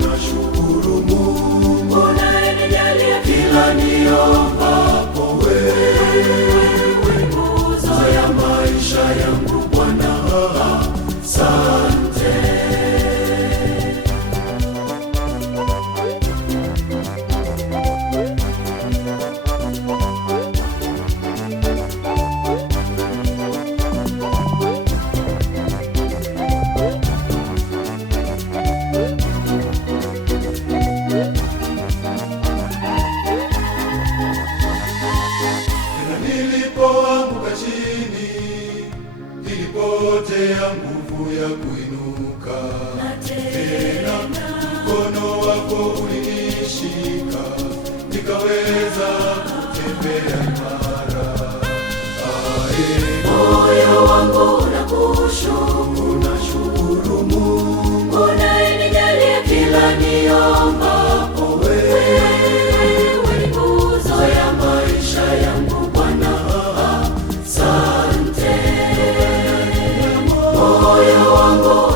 nashukuru Mungu unayenijalia kila niombapo. Wewe nguzo ya maisha yangu Bwana, asante. Nilipoanguka chini, nilipotea nguvu ya kuinuka, tena mkono wako ulinishika, nikaweza kutembea imara. Moyo wangu unakushukuru, nashukuru Mungu unayenijalia kila niombapo. Wewe ni nguzo ya maisha yangu Bwana, asante. Moyo wangu